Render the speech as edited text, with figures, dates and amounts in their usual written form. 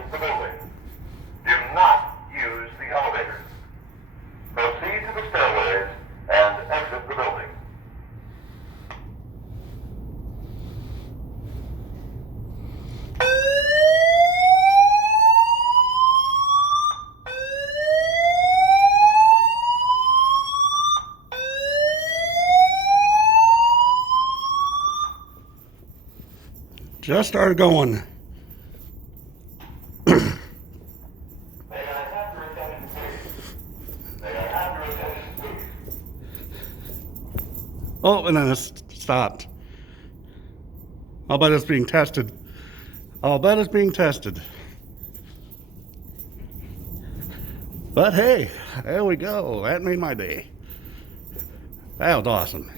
exit the building. Do not use the elevators. Proceed to the stairways and exit the building. Just started going. May I have your attention, please? May I have your attention, please? Oh, and then it stopped. I'll bet it's being tested. I'll bet it's being tested. But hey, there we go. That made my day. That was awesome.